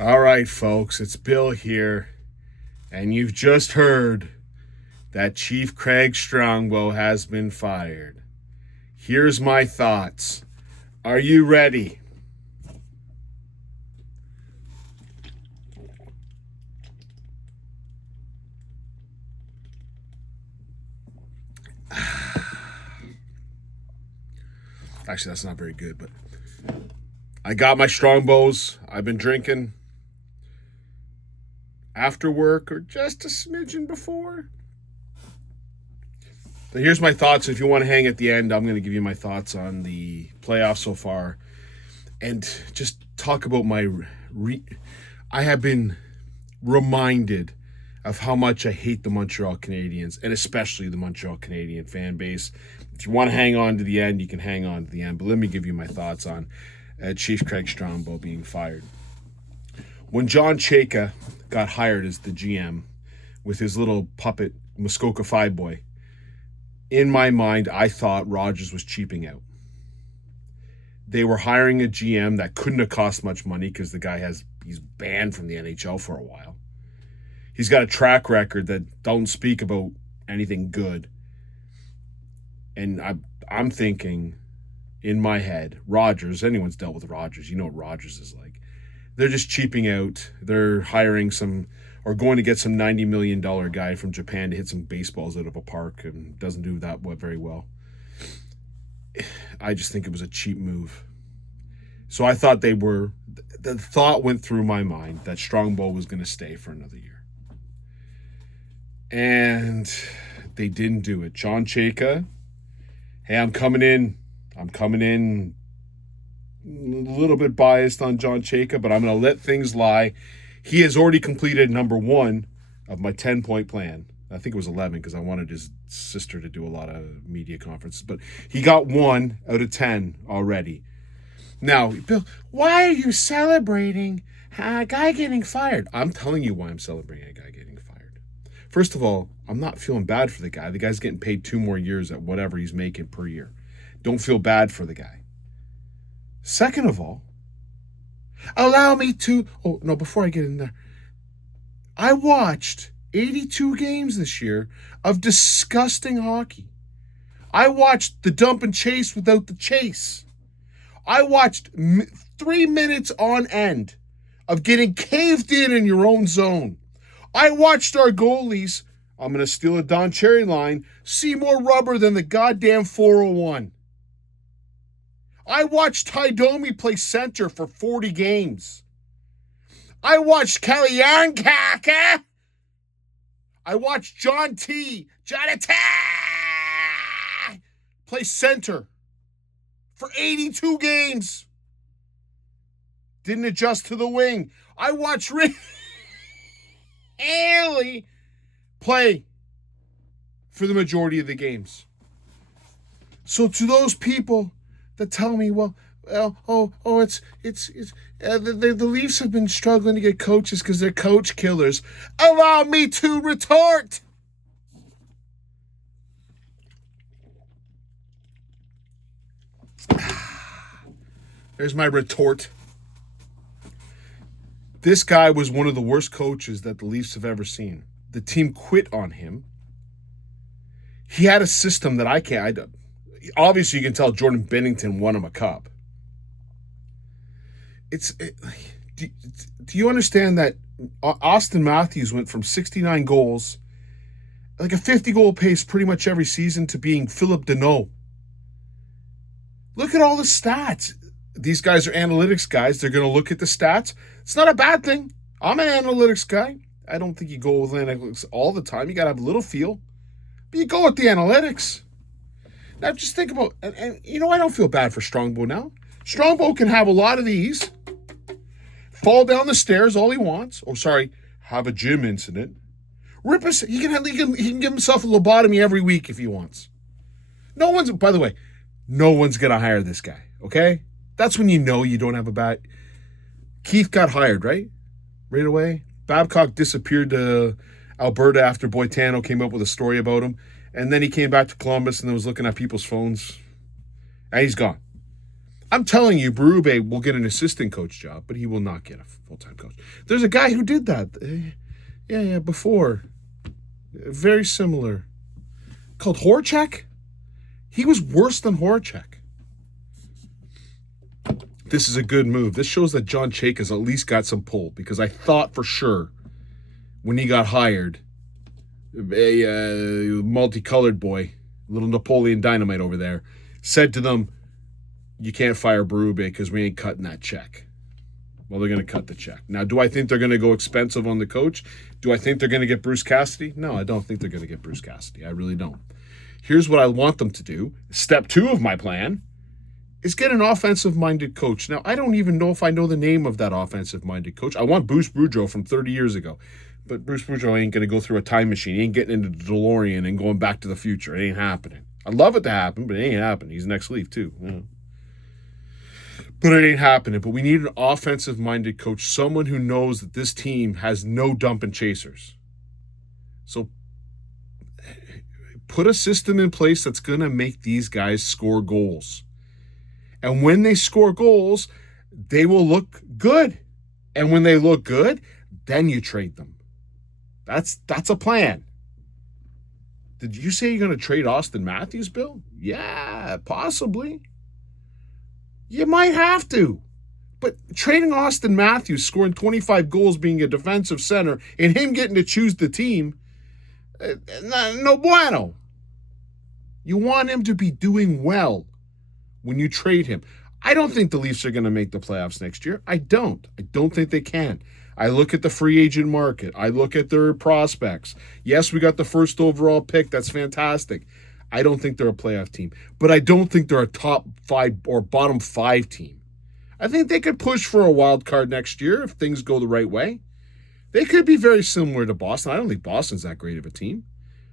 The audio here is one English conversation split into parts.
All right, folks, it's Bill here, and you've just heard that Chief Craig Strongbow has been fired. Here's my thoughts. Are you ready? Actually, that's not very good, but I got my Strongbows. I've been drinking after work or just a smidgen before. But here's my thoughts. If you want to hang at the end, I'm going to give you my thoughts on the playoffs so far and just talk about I have been reminded of how much I hate the Montreal Canadiens, and especially the Montreal Canadian fan base. If you want to hang on to the end, you can hang on to the end. But let me give you my thoughts on Chief Craig Strombo being fired. When John Chayka got hired as the GM with his little puppet Muskoka Five Boy, in my mind, I thought Rogers was cheaping out. They were hiring a GM that couldn't have cost much money because the guy he's banned from the NHL for a while. He's got a track record that don't speak about anything good. And I'm thinking in my head, Rogers, anyone's dealt with Rogers, you know what Rogers is like. They're just cheaping out. They're hiring or going to get some $90 million guy from Japan to hit some baseballs out of a park and doesn't do that very well. I just think it was a cheap move. So I thought the thought went through my mind that Strongbow was going to stay for another year. And they didn't do it. John Chayka, hey, I'm coming in a little bit biased on John Chayka, but I'm going to let things lie. He has already completed number 1 of my 10-point plan. I think it was 11 because I wanted his sister to do a lot of media conferences. But he got 1 out of 10 already. Now, Bill, why are you celebrating a guy getting fired? I'm telling you why I'm celebrating a guy getting fired. First of all, I'm not feeling bad for the guy. The guy's getting paid 2 more years at whatever he's making per year. Don't feel bad for the guy. Second of all, allow me to... Oh, no, before I get in there. I watched 82 games this year of disgusting hockey. I watched the dump and chase without the chase. I watched 3 minutes on end of getting caved in your own zone. I watched our goalies, I'm going to steal a Don Cherry line, see more rubber than the goddamn 401. I watched Ty Domi play center for 40 games. I watched Kelly Yarncaka. I watched Jonathan play center for 82 games. Didn't adjust to the wing. I watched Rick Haley play for the majority of the games. So to those people that tell me, the Leafs have been struggling to get coaches because they're coach killers, allow me to retort. There's my retort. This guy was one of the worst coaches that the Leafs have ever seen. The team quit on him. He had a system that I can't. Obviously, you can tell Jordan Binnington won him a cup. Do you understand that Austin Matthews went from 69 goals, like a 50-goal pace pretty much every season, to being Philip Deneau? Look at all the stats. These guys are analytics guys. They're going to look at the stats. It's not a bad thing. I'm an analytics guy. I don't think you go with analytics all the time. You got to have a little feel. But you go with the analytics. Now, just think about, and I don't feel bad for Strongbow now. Strongbow can have a lot of these, fall down the stairs all he wants, have a gym incident. He can give himself a lobotomy every week if he wants. By the way, no one's going to hire this guy, okay? That's when you know you don't have a bad... Keith got hired, right? Right away. Babcock disappeared to Alberta after Boitano came up with a story about him. And then he came back to Columbus and was looking at people's phones. And he's gone. I'm telling you, Berube will get an assistant coach job, but he will not get a full-time coach. There's a guy who did that. Before. Very similar. Called Horacek? He was worse than Horacek. This is a good move. This shows that John Chayka has at least got some pull, because I thought for sure when he got hired, a multicolored boy, little Napoleon Dynamite over there, said to them, you can't fire Berube because we ain't cutting that check. Well, they're going to cut the check. Now, do I think they're going to go expensive on the coach? Do I think they're going to get Bruce Cassidy? No, I don't think they're going to get Bruce Cassidy. I really don't. Here's what I want them to do. Step 2 of my plan is get an offensive-minded coach. Now, I don't even know if I know the name of that offensive-minded coach. I want Bruce Boudreau from 30 years ago. But Bruce Boudreau ain't going to go through a time machine. He ain't getting into the DeLorean and going back to the future. It ain't happening. I'd love it to happen, but it ain't happening. He's next leaf, too. Yeah. But it ain't happening. But we need an offensive-minded coach, someone who knows that this team has no dumping chasers. So put a system in place that's going to make these guys score goals. And when they score goals, they will look good. And when they look good, then you trade them. That's a plan. Did you say you're going to trade Austin Matthews, Bill? Yeah, possibly. You might have to. But trading Austin Matthews, scoring 25 goals, being a defensive center, and him getting to choose the team, no bueno. You want him to be doing well when you trade him. I don't think the Leafs are going to make the playoffs next year. I don't think they can. I look at the free agent market. I look at their prospects. Yes, we got the first overall pick. That's fantastic. I don't think they're a playoff team. But I don't think they're a top 5 or bottom 5 team. I think they could push for a wild card next year if things go the right way. They could be very similar to Boston. I don't think Boston's that great of a team.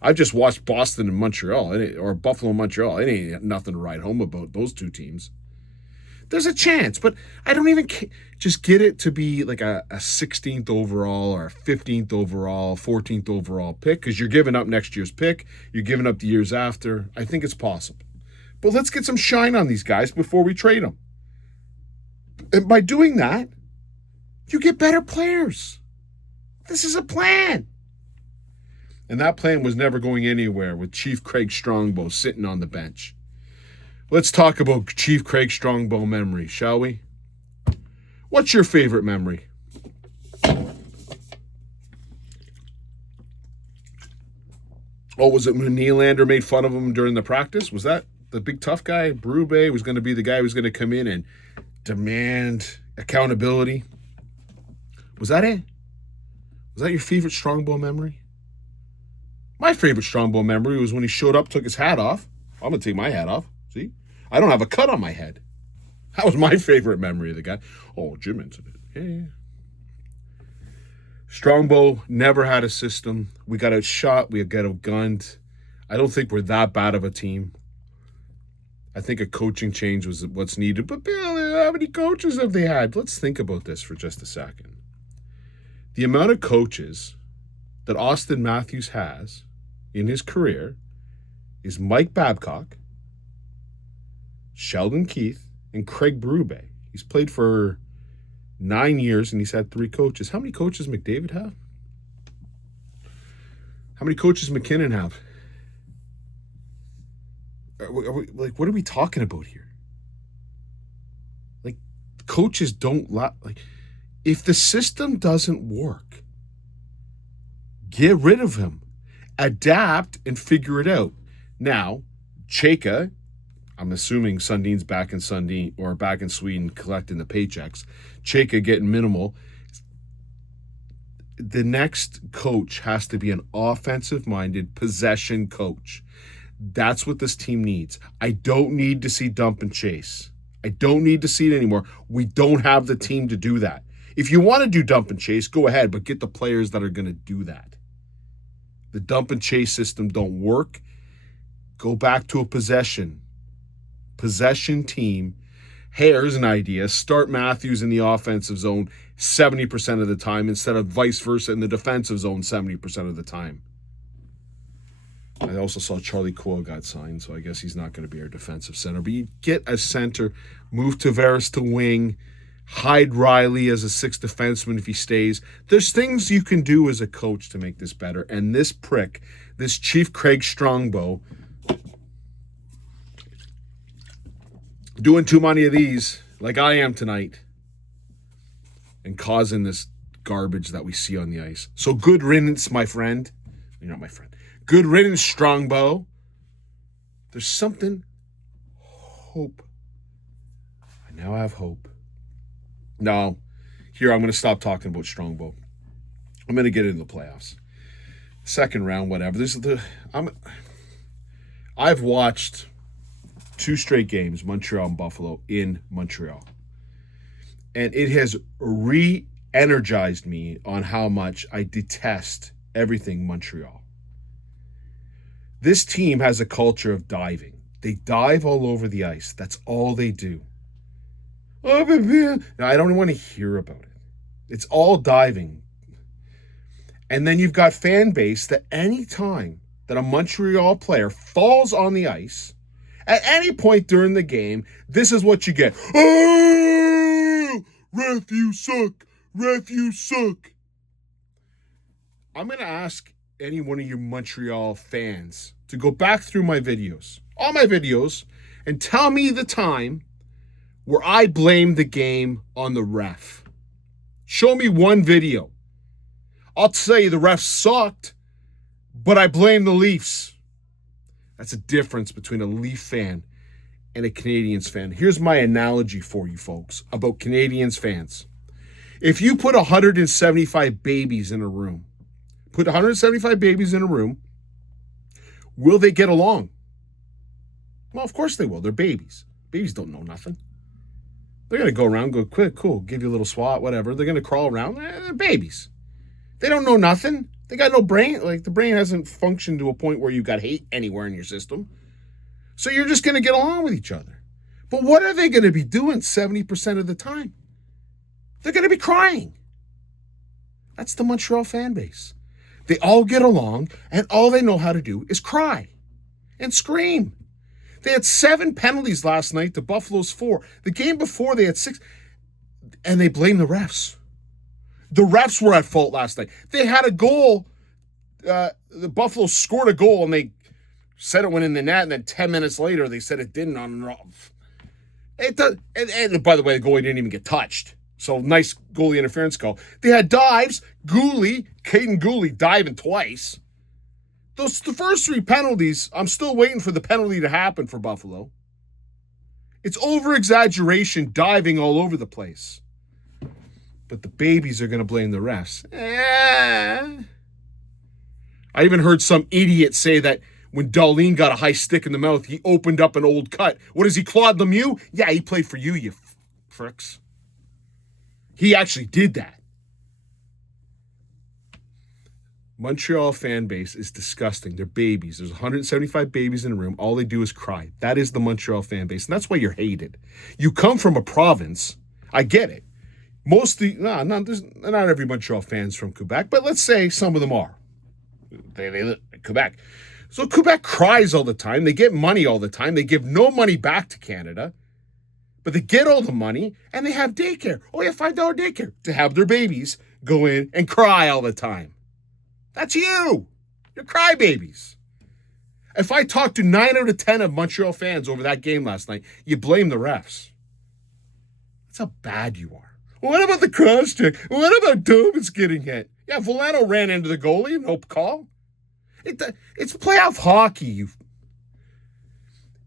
I've just watched Boston and Montreal, or Buffalo and Montreal. It ain't nothing to write home about those two teams. There's a chance, but I don't even just get it to be like a 16th overall or a 15th overall, 14th overall pick, because you're giving up next year's pick. You're giving up the years after. I think it's possible. But let's get some shine on these guys before we trade them. And by doing that, you get better players. This is a plan. And that plan was never going anywhere with Chief Craig Strongbow sitting on the bench. Let's talk about Chief Craig Strongbow memory, shall we? What's your favorite memory? Oh, was it when Nylander made fun of him during the practice? Was that the big tough guy? Berube was going to be the guy who was going to come in and demand accountability. Was that it? Was that your favorite Strongbow memory? My favorite Strongbow memory was when he showed up, took his hat off. I'm going to take my hat off. See? I don't have a cut on my head. That was my favorite memory of the guy. Oh, gym incident. Yeah. Strongbow never had a system. We got outshot. We got outgunned. I don't think we're that bad of a team. I think a coaching change was what's needed. But Bill, how many coaches have they had? Let's think about this for just a second. The amount of coaches that Austin Matthews has in his career is Mike Babcock, Sheldon Keefe, and Craig Berube. He's played for 9 years and he's had 3 coaches. How many coaches McDavid have? How many coaches McKinnon have? What are we talking about here? Like, coaches don't if the system doesn't work, get rid of him. Adapt and figure it out. Now, Chayka, I'm assuming Sundin's back in Sweden collecting the paychecks. Chayka getting minimal. The next coach has to be an offensive-minded possession coach. That's what this team needs. I don't need to see dump and chase. I don't need to see it anymore. We don't have the team to do that. If you want to do dump and chase, go ahead, but get the players that are going to do that. The dump and chase system don't work. Go back to a possession team. Here's an idea. Start Matthews in the offensive zone 70% of the time instead of vice versa in the defensive zone 70% of the time. I also saw Charlie Coyle got signed, so I guess he's not going to be our defensive center. But you get a center, move Tavares to wing, hide Riley as a sixth defenseman if he stays. There's things you can do as a coach to make this better. And this prick, this Chief Craig Strongbow, doing too many of these, like I am tonight, and causing this garbage that we see on the ice. So good riddance, my friend. You're not my friend. Good riddance, Strongbow. There's something. Hope. I now have hope. No. Here, I'm going to stop talking about Strongbow. I'm going to get into the playoffs. Second round, whatever. I've watched 2 straight games, Montreal and Buffalo, in Montreal. And it has re-energized me on how much I detest everything Montreal. This team has a culture of diving. They dive all over the ice. That's all they do. I don't want to hear about it. It's all diving. And then you've got fan base that any time that a Montreal player falls on the ice, at any point during the game, this is what you get. Oh, ref, you suck. Ref, you suck. I'm going to ask any one of you Montreal fans to go back through my videos, all my videos, and tell me the time where I blamed the game on the ref. Show me one video. I'll say the ref sucked, but I blame the Leafs. That's a difference between a Leaf fan and a Canadiens fan. Here's my analogy for you folks about Canadiens fans. If you put 175 babies in a room, will they get along? Well, of course they will. They're babies. Babies don't know nothing. They're going to go around, go, quick, cool, give you a little swat, whatever. They're going to crawl around. They're babies. They don't know nothing. They got no brain. Like, the brain hasn't functioned to a point where you've got hate anywhere in your system. So you're just going to get along with each other. But what are they going to be doing 70% of the time? They're going to be crying. That's the Montreal fan base. They all get along, and all they know how to do is cry and scream. They had 7 penalties last night to Buffalo's 4. The game before, they had 6, and they blame the refs. The refs were at fault last night. They had a goal. The Buffalo scored a goal, and they said it went in the net, and then 10 minutes later, they said it didn't on it does, and by the way, the goalie didn't even get touched. So nice goalie interference call. They had dives. Caden Gooley diving twice. The first 3 penalties, I'm still waiting for the penalty to happen for Buffalo. It's over-exaggeration, diving all over the place. But the babies are going to blame the refs. I even heard some idiot say that when Darlene got a high stick in the mouth, he opened up an old cut. What is he, Claude Lemieux? Yeah, he played for you, you fricks. He actually did that. Montreal fan base is disgusting. They're babies. There's 175 babies in a room. All they do is cry. That is the Montreal fan base, and that's why you're hated. You come from a province. I get it. Not every Montreal fan's from Quebec, but let's say some of them are. They live in Quebec. So Quebec cries all the time. They get money all the time. They give no money back to Canada. But they get all the money, and they have daycare. Oh, yeah, $5 daycare to have their babies go in and cry all the time. That's you. You're crybabies. If I talk to 9 out of 10 of Montreal fans over that game last night, you blame the refs. That's how bad you are. What about the cross check? What about Dobitz getting hit? Yeah, Volano ran into the goalie, no call. It's playoff hockey.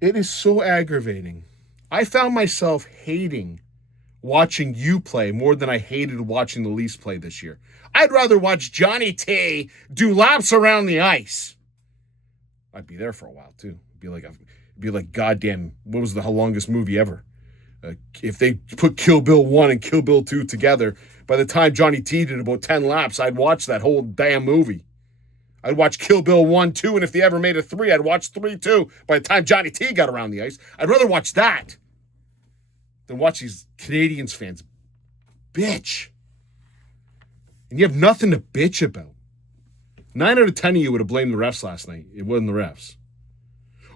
It is so aggravating. I found myself hating watching you play more than I hated watching the Leafs play this year. I'd rather watch Johnny T do laps around the ice. I'd be there for a while, too. It'd be like goddamn, what was the longest movie ever? If they put Kill Bill 1 and Kill Bill 2 together, by the time Johnny T did about 10 laps, I'd watch that whole damn movie. I'd watch Kill Bill 1, 2, and if they ever made a 3, I'd watch 3, too. By the time Johnny T got around the ice, I'd rather watch that than watch these Canadiens fans bitch. And you have nothing to bitch about. 9 out of 10 of you would have blamed the refs last night. It wasn't the refs.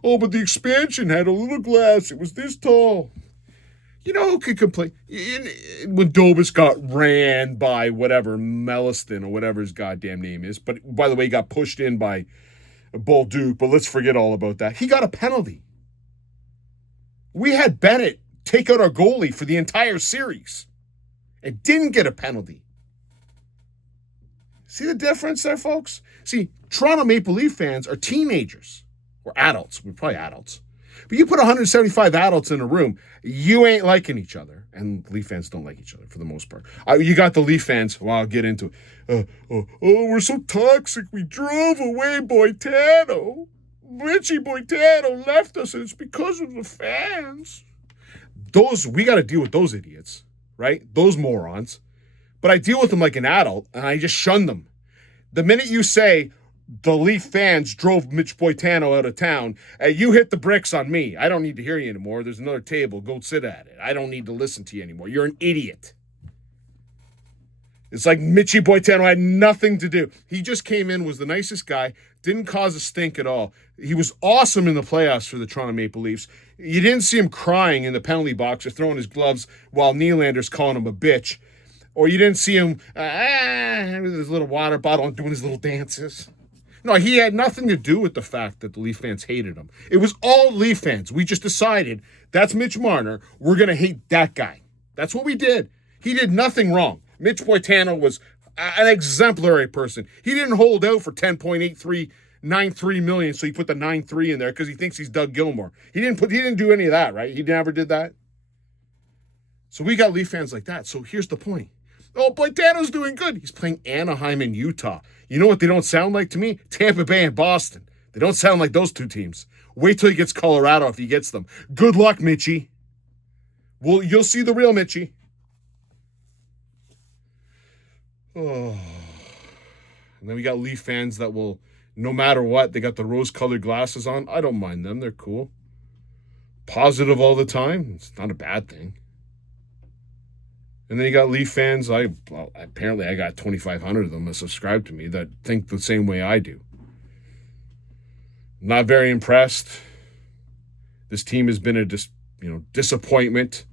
Oh, but the expansion had a little glass. It was this tall. You know who could complain? When Dobas got ran by whatever, Melliston or whatever his goddamn name is. But, by the way, he got pushed in by Bolduc. But let's forget all about that. He got a penalty. We had Bennett take out our goalie for the entire series and didn't get a penalty. See the difference there, folks? See, Toronto Maple Leaf fans are teenagers. Or adults. We're probably adults. But you put 175 adults in a room, you ain't liking each other. And Leaf fans don't like each other for the most part. You got the Leaf fans, well, I'll get into it. We're so toxic. We drove away Boitano. Richie Boitano left us, and it's because of the fans. We got to deal with those idiots, right? Those morons. But I deal with them like an adult, and I just shun them. The minute you say, the Leaf fans drove Mitch Boitano out of town, you hit the bricks on me. I don't need to hear you anymore. There's another table. Go sit at it. I don't need to listen to you anymore. You're an idiot. It's like Mitchie Boitano had nothing to do. He just came in, was the nicest guy, didn't cause a stink at all. He was awesome in the playoffs for the Toronto Maple Leafs. You didn't see him crying in the penalty box or throwing his gloves while Nylander's calling him a bitch. Or you didn't see him with his little water bottle and doing his little dances. No, he had nothing to do with the fact that the Leaf fans hated him. It was all Leaf fans. We just decided, that's Mitch Marner. We're going to hate that guy. That's what we did. He did nothing wrong. Mitch Boitano was an exemplary person. He didn't hold out for $10.8393 million, so he put the 9.3 in there because he thinks he's Doug Gilmour. He didn't do any of that, right? He never did that. So we got Leaf fans like that. So here's the point. Oh, Boitano's doing good. He's playing Anaheim and Utah. You know what they don't sound like to me? Tampa Bay and Boston. They don't sound like those two teams. Wait till he gets Colorado if he gets them. Good luck, Mitchie. Well, you'll see the real Mitchie. Oh. And then we got Leaf fans that will, no matter what, they got the rose-colored glasses on. I don't mind them. They're cool. Positive all the time. It's not a bad thing. And then you got Leaf fans. Apparently I got 2,500 of them that subscribe to me that think the same way I do. Not very impressed. This team has been a disappointment.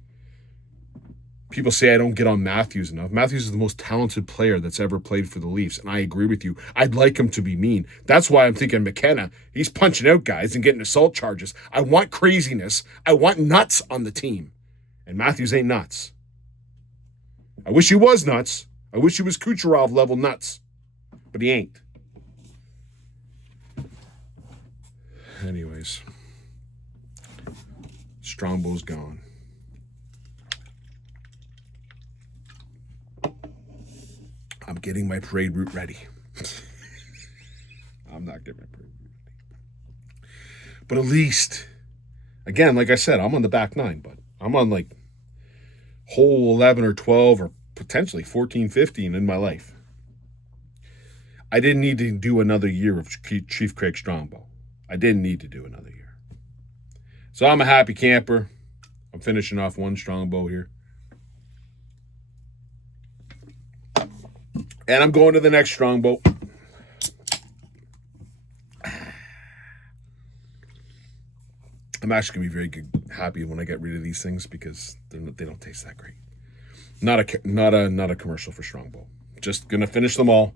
People say I don't get on Matthews enough. Matthews is the most talented player that's ever played for the Leafs, and I agree with you. I'd like him to be mean. That's why I'm thinking McKenna. He's punching out guys and getting assault charges. I want craziness. I want nuts on the team. And Matthews ain't nuts. I wish he was nuts. I wish he was Kucherov level nuts. But he ain't. Anyways. Strombo's gone. I'm getting my parade route ready. I'm not getting my parade route ready. But at least, again, like I said, I'm on the back nine, but I'm on like hole 11 or 12 or potentially 14, 15 in my life. I didn't need to do another year of Chief Craig Strongbow. I didn't need to do another year. So I'm a happy camper. I'm finishing off one Strongbow here. And I'm going to the next Strongbow. I'm actually going to be very happy when I get rid of these things because they don't taste that great. Not a commercial for Strongbow. Just going to finish them all.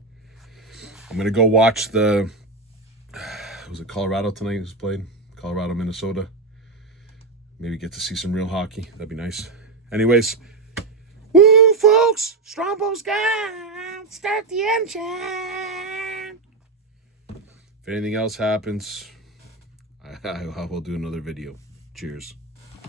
I'm going to go watch was it Colorado tonight who's played? Colorado, Minnesota. Maybe get to see some real hockey. That'd be nice. Anyways, woo, folks! Strombow's gone! Start the engine! If anything else happens, I will do another video. Cheers.